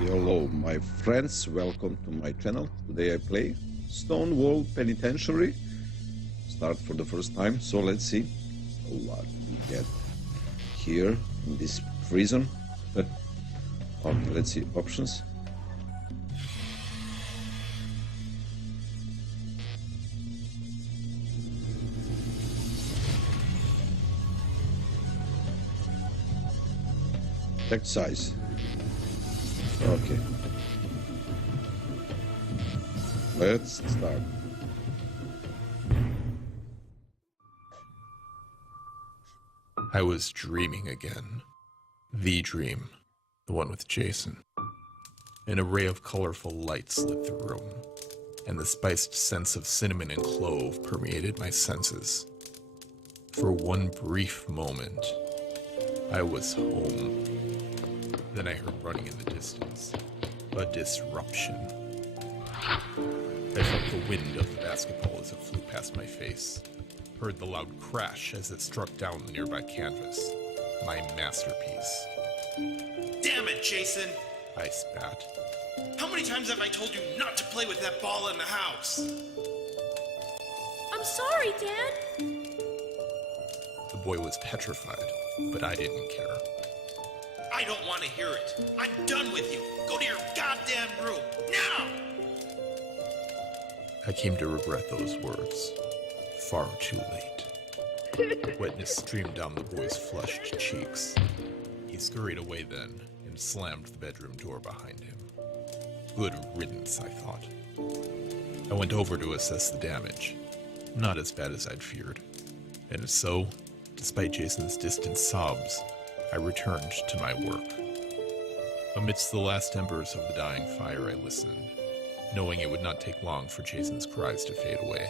Hello my friends, welcome to my channel. Today I play Stonewall Penitentiary. Start for the first time, so let's see what we get here in this prison. Okay, let's see options. Text size. Okay. Let's start. I was dreaming again. The dream. The one with Jason. An array of colorful lights lit the room, and the spiced sense of cinnamon and clove permeated my senses. For one brief moment, I was home. Then I heard running in the distance. A disruption. I felt the wind of the basketball as it flew past my face. Heard the loud crash as it struck down the nearby canvas. My masterpiece. Damn it, Jason! I spat. How many times have I told you not to play with that ball in the house? I'm sorry, Dad. The boy was petrified, but I didn't care. I don't want to hear it. I'm done with you. Go to your goddamn room, now! I came to regret those words. Far too late. Wetness streamed down the boy's flushed cheeks. He scurried away then, and slammed the bedroom door behind him. Good riddance, I thought. I went over to assess the damage. Not as bad as I'd feared. And so, despite Jason's distant sobs, I returned to my work. Amidst the last embers of the dying fire, I listened, knowing it would not take long for Jason's cries to fade away.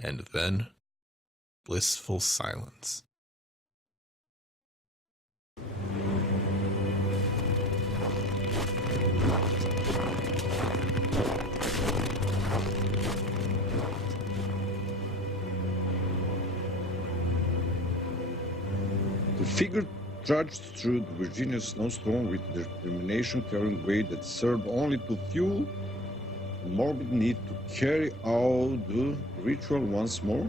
And then, blissful silence. The figure trudged through the Virginia snowstorm with a determination carrying weight that served only to fuel the morbid need to carry out the ritual once more.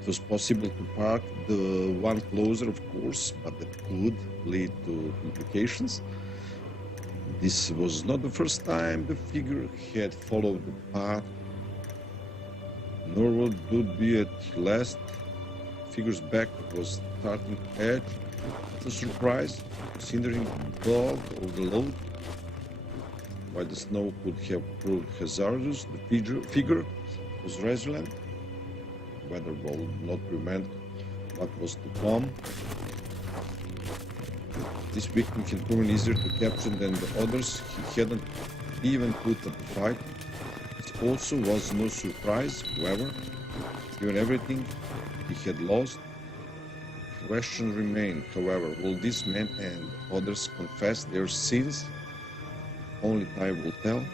It was possible to park the one closer, of course, but that could lead to complications. This was not the first time the figure had followed the path, nor would it be at last. Figure's back was starting edge. The surprise, considering the dog of the load. While the snow could have proved hazardous, the figure was resilient. Weather will not prevent what was to come. This victim had proven easier to capture than the others. He hadn't even put up a fight. It also was no surprise, however, given everything he had lost. The question remained, however, will these men and others confess their sins? Only time will tell.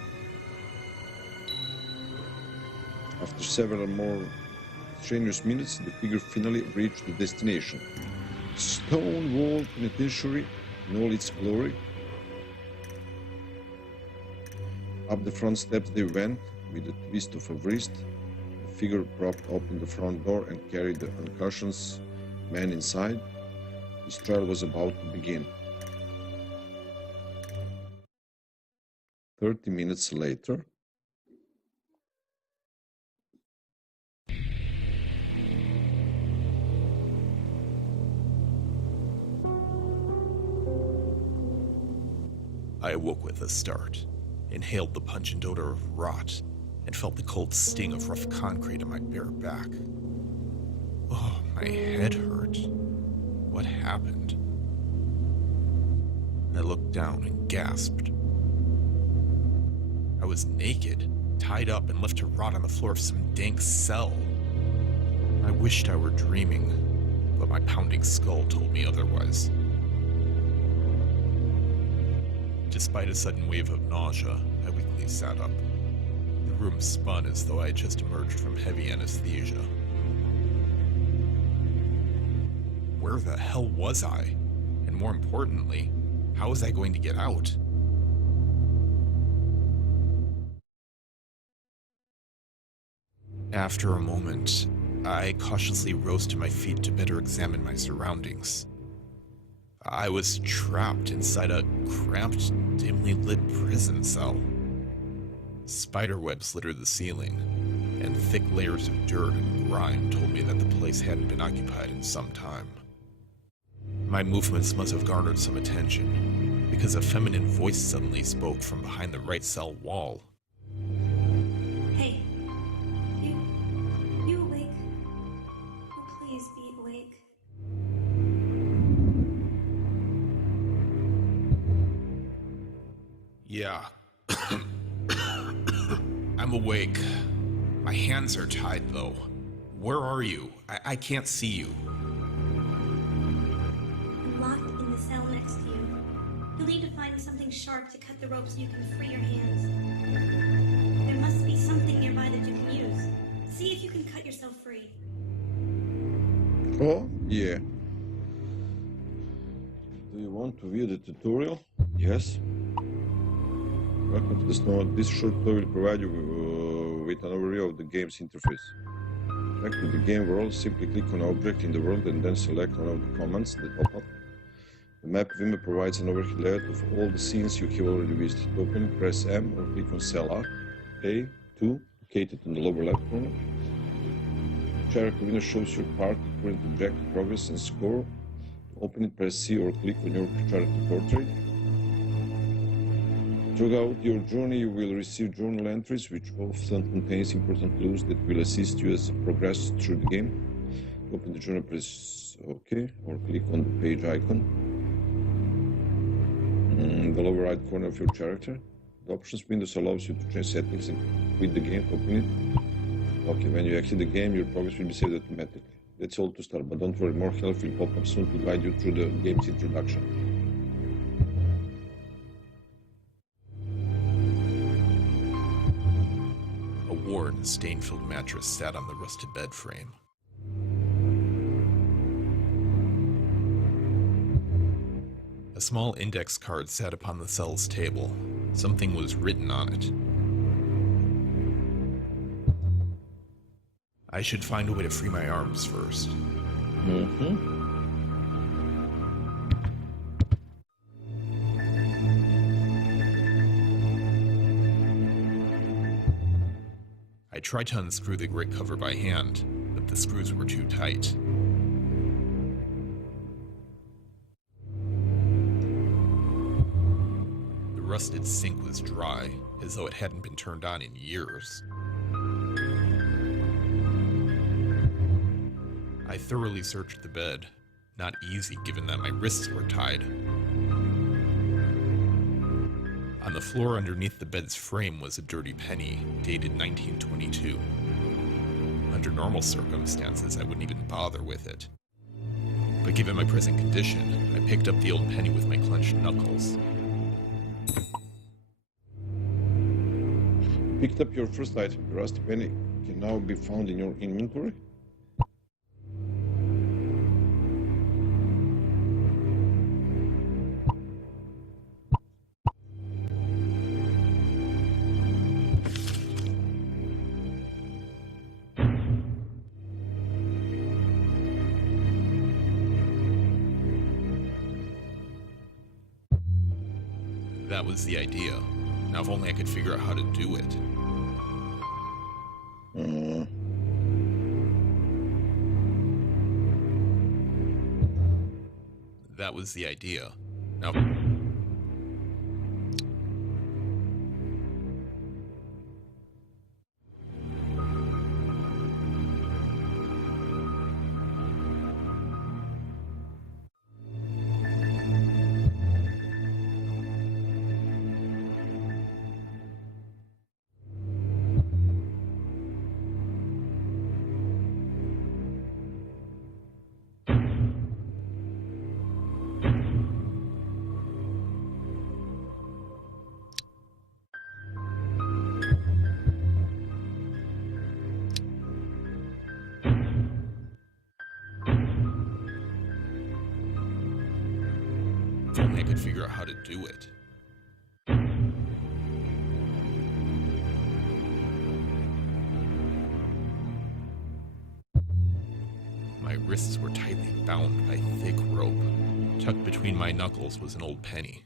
After several more strenuous minutes, the figure finally reached the destination. Stonewall Penitentiary in all its glory. Up the front steps they went, with a twist of a wrist. The figure propped open the front door and carried the unconscious man inside. His trial was about to begin. 30 minutes later, I awoke with a start, inhaled the pungent odor of rot, and felt the cold sting of rough concrete on my bare back. Oh, my head hurt. What happened? I looked down and gasped. I was naked, tied up and left to rot on the floor of some dank cell. I wished I were dreaming, but my pounding skull told me otherwise. Despite a sudden wave of nausea, I weakly sat up. The room spun as though I had just emerged from heavy anesthesia. where the hell was I? And more importantly, how was I going to get out? After a moment, I cautiously rose to my feet to better examine my surroundings. I was trapped inside a cramped, dimly lit prison cell. Spiderwebs littered the ceiling, and thick layers of dirt and grime told me that the place hadn't been occupied in some time. My movements must have garnered some attention, because a feminine voice suddenly spoke from behind the right cell wall. Hey, you awake? Oh, please be awake. Yeah. I'm awake. My hands are tied, though. Where are you? I can't see you. I'm locked in the cell next to you. You'll need to find something sharp to cut the rope so you can free your hands. There must be something nearby that you can use. See if you can cut yourself free. Oh, yeah. Do you want to view the tutorial? Yes. Welcome to the Stonewall. This short tutorial will provide you with an overview of the game's interface. Back to the game world, simply click on an object in the world and then select one of the commands that pop up. The map window provides an overhead layout of all the scenes you have already visited. To open it, press M or click on cell A2, located in the lower left corner. The character window shows your party current objective progress and score. To open it, press C or click on your character portrait. Throughout your journey, you will receive journal entries, which often contains important clues that will assist you as you progress through the game. To open the journal, press OK or click on the page icon in the lower right corner of your character. The options window allows you to change settings and quit the game to open it. Okay, when you exit the game, your progress will be saved automatically. That's all to start, but don't worry, more help will pop up soon to guide you through the game's introduction. A worn, stain-filled mattress sat on the rusted bed frame. A small index card sat upon the cell's table. Something was written on it. I should find a way to free my arms first. I tried to unscrew the grate cover by hand, but the screws were too tight. The rusted sink was dry, as though it hadn't been turned on in years. I thoroughly searched the bed, not easy given that my wrists were tied. On the floor underneath the bed's frame was a dirty penny, dated 1922. Under normal circumstances, I wouldn't even bother with it. But given my present condition, I picked up the old penny with my clenched knuckles. Picked up your first item. The rusty penny can now be found in your inventory. That was the idea. Now if only I could figure out how to do it. That was the idea. Now... If only I could figure out how to do it. My wrists were tightly bound by thick rope. Tucked between my knuckles was an old penny.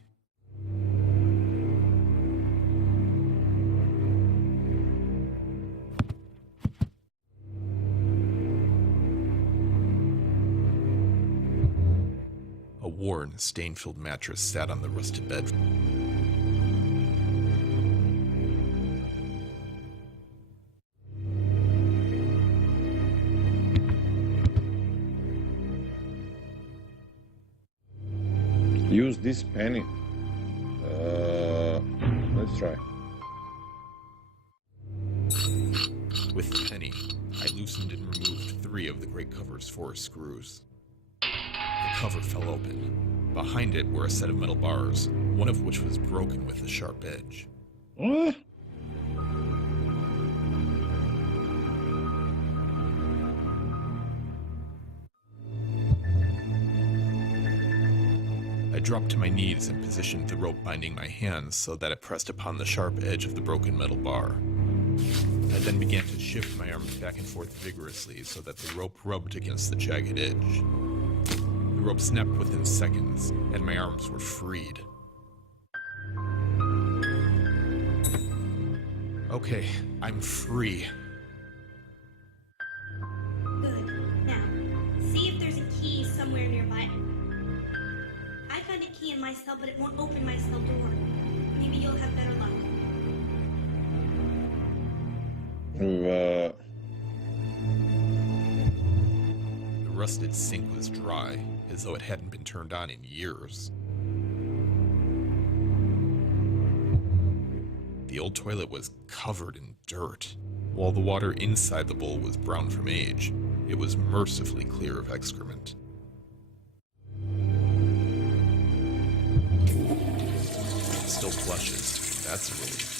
A worn, stain-filled mattress sat on the rusted bed. Use this penny. Let's try. With the penny, I loosened and removed 3 of the grate cover's 4 screws. The cover fell open. Behind it were a set of metal bars, one of which was broken with a sharp edge. What? I dropped to my knees and positioned the rope binding my hands so that it pressed upon the sharp edge of the broken metal bar. I then began to shift my arms back and forth vigorously so that the rope rubbed against the jagged edge. The rope snapped within seconds, and my arms were freed. Okay, I'm free. Good. Now, see if there's a key somewhere nearby. I found a key in my cell, but it won't open my cell door. Maybe you'll have better luck. The rusted sink was dry, as though it hadn't been turned on in years. The old toilet was covered in dirt. While the water inside the bowl was brown from age, it was mercifully clear of excrement. It still flushes. That's a relief.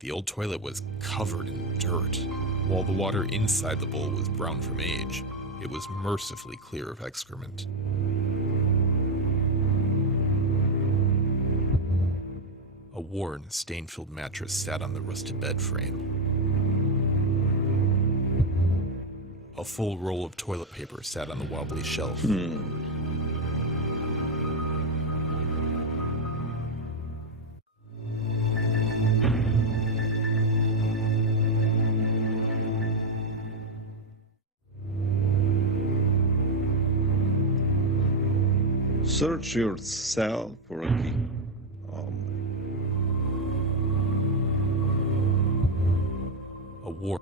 The old toilet was covered in dirt. While the water inside the bowl was brown from age, it was mercifully clear of excrement. A worn, stain-filled mattress sat on the rusted bed frame. A full roll of toilet paper sat on the wobbly shelf. Search your cell for a key. Oh my. A war.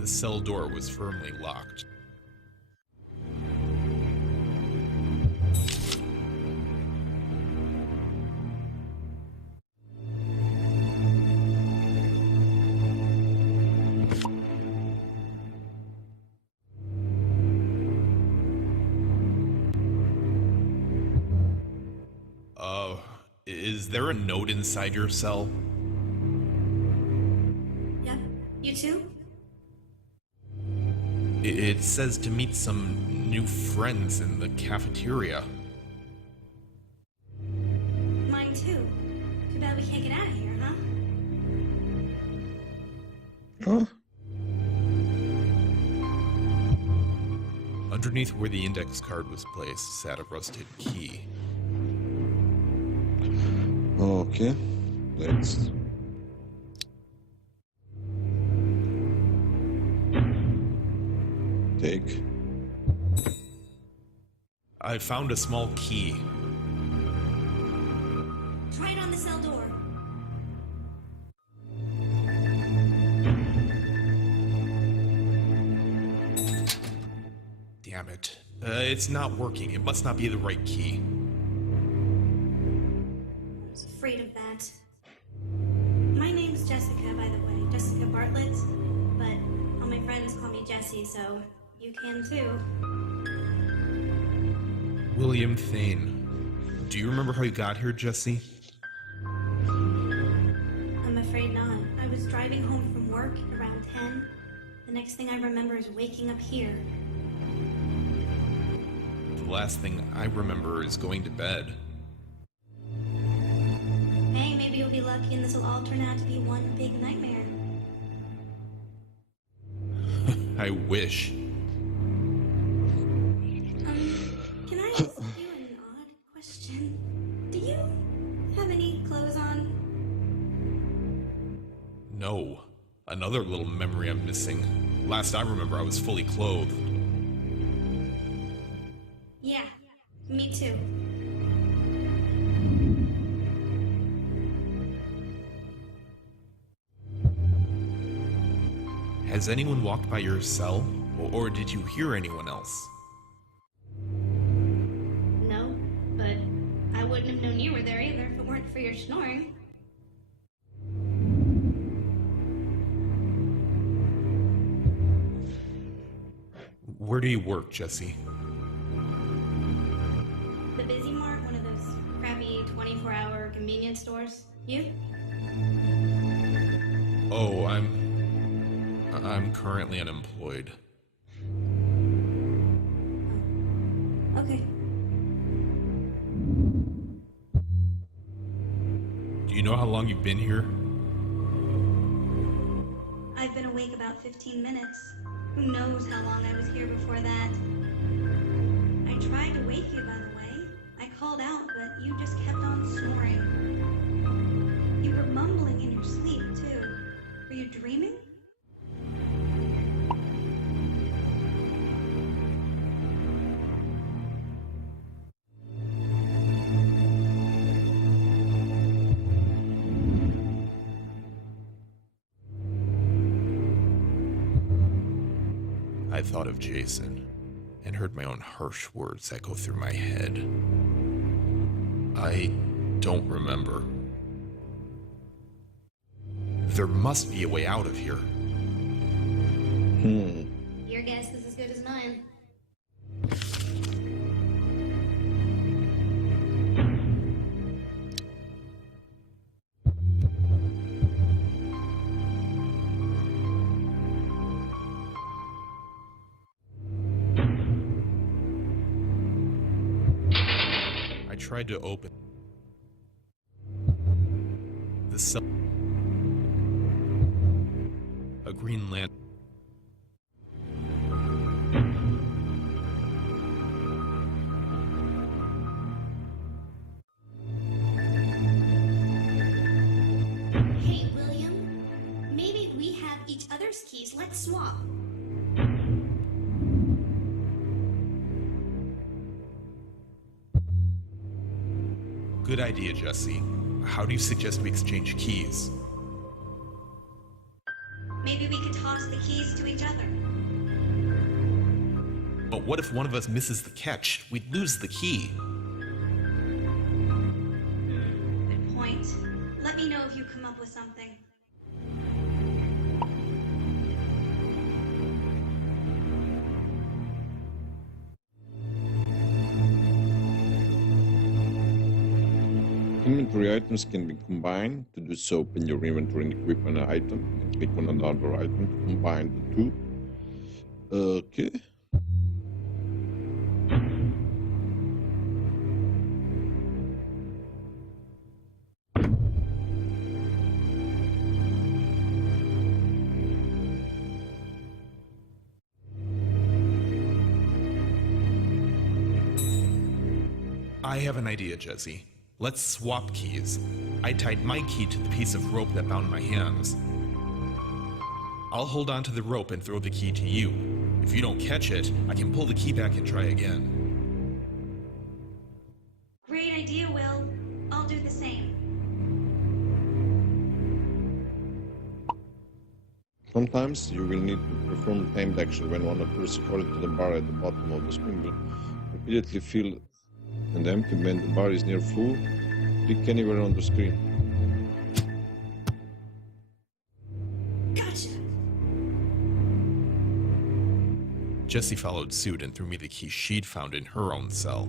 The cell door was firmly locked. Is there a note inside your cell? Yep. You too? It says to meet some new friends in the cafeteria. Mine too. Too bad we can't get out of here, huh? Huh? Underneath where the index card was placed sat a rusted key. Okay. Let's. Take. I found a small key. Try it on the cell door. Damn it. It's not working. It must not be the right key. I was afraid of that. My name's Jessica, by the way. Jessica Bartlett. But all my friends call me Jessie, so you can too. William Thane. Do you remember how you got here, Jesse? I'm afraid not. I was driving home from work around 10. The next thing I remember is waking up here. The last thing I remember is going to bed. Hey, maybe you'll be lucky and this will all turn out to be one big nightmare. I wish. Can I ask you an odd question? Do you have any clothes on? No. Another little memory I'm missing. Last I remember, I was fully clothed. Yeah, me too. Has anyone walked by your cell? Or did you hear anyone else? No, but I wouldn't have known you were there either if it weren't for your snoring. Where do you work, Jesse? The Busy Mart, one of those crappy 24-hour convenience stores. You? Oh, I'm currently unemployed. Okay. Do you know how long you've been here? I've been awake about 15 minutes. Who knows how long I was here before that? I tried to wake you, by the way. I called out, but you just kept on snoring. You were mumbling in your sleep, too. Were you dreaming? I thought of Jason and heard my own harsh words echo through my head. I don't remember. There must be a way out of here. Your guess is as good as mine. I tried to open the cell. A green lantern. Hey, William. Maybe we have each other's keys. Let's swap. Good idea, Jesse. How do you suggest we exchange keys? Maybe we could toss the keys to each other. But what if one of us misses the catch? We'd lose the key. Good point. Let me know if you come up with something. Inventory items can be combined. To do so, open your inventory and equip an item, and click on another item to combine the two. Okay. I have an idea, Jesse. Let's swap keys. I tied my key to the piece of rope that bound my hands. I'll hold on to the rope and throw the key to you. If you don't catch it, I can pull the key back and try again. Great idea, Will. I'll do the same. Sometimes you will need to perform a timed action when one appears according to the bar at the bottom of the screen will repeatedly fill and empty when the bar is near full. Click anywhere on the screen. Gotcha. Jessie followed suit and threw me the key she'd found in her own cell.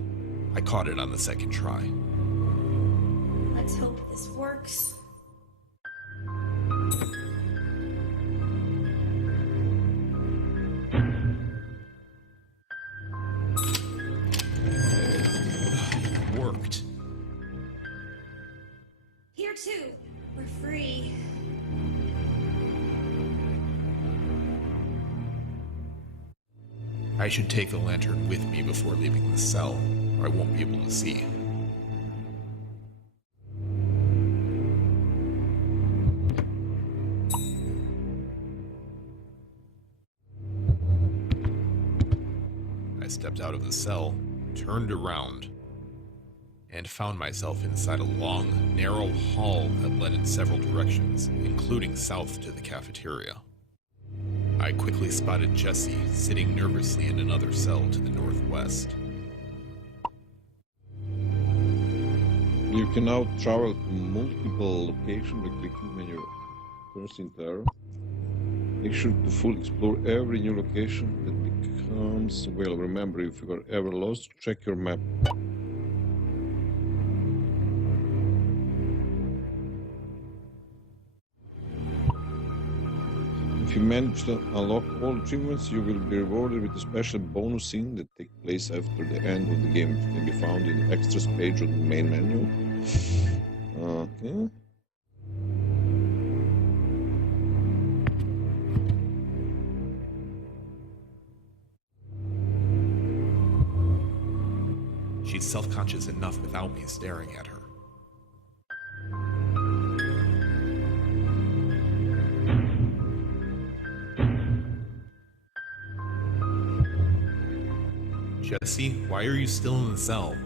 I caught it on the second try. Let's hope this works. It worked. Here too. We're free. I should take the lantern with me before leaving the cell, or I won't be able to see. I stepped out of the cell, turned around, and found myself inside a long, narrow hall that led in several directions, including south to the cafeteria. I quickly spotted Jessie sitting nervously in another cell to the northwest. You can now travel to multiple locations by clicking when you're first in there. Make sure to fully explore every new location that becomes available. Remember, if you are ever lost, check your map. If you manage to unlock all achievements, you will be rewarded with a special bonus scene that takes place after the end of the game. It can be found in the extras page of the main menu. Okay. She's self-conscious enough without me staring at her. Jessie, why are you still in the cell?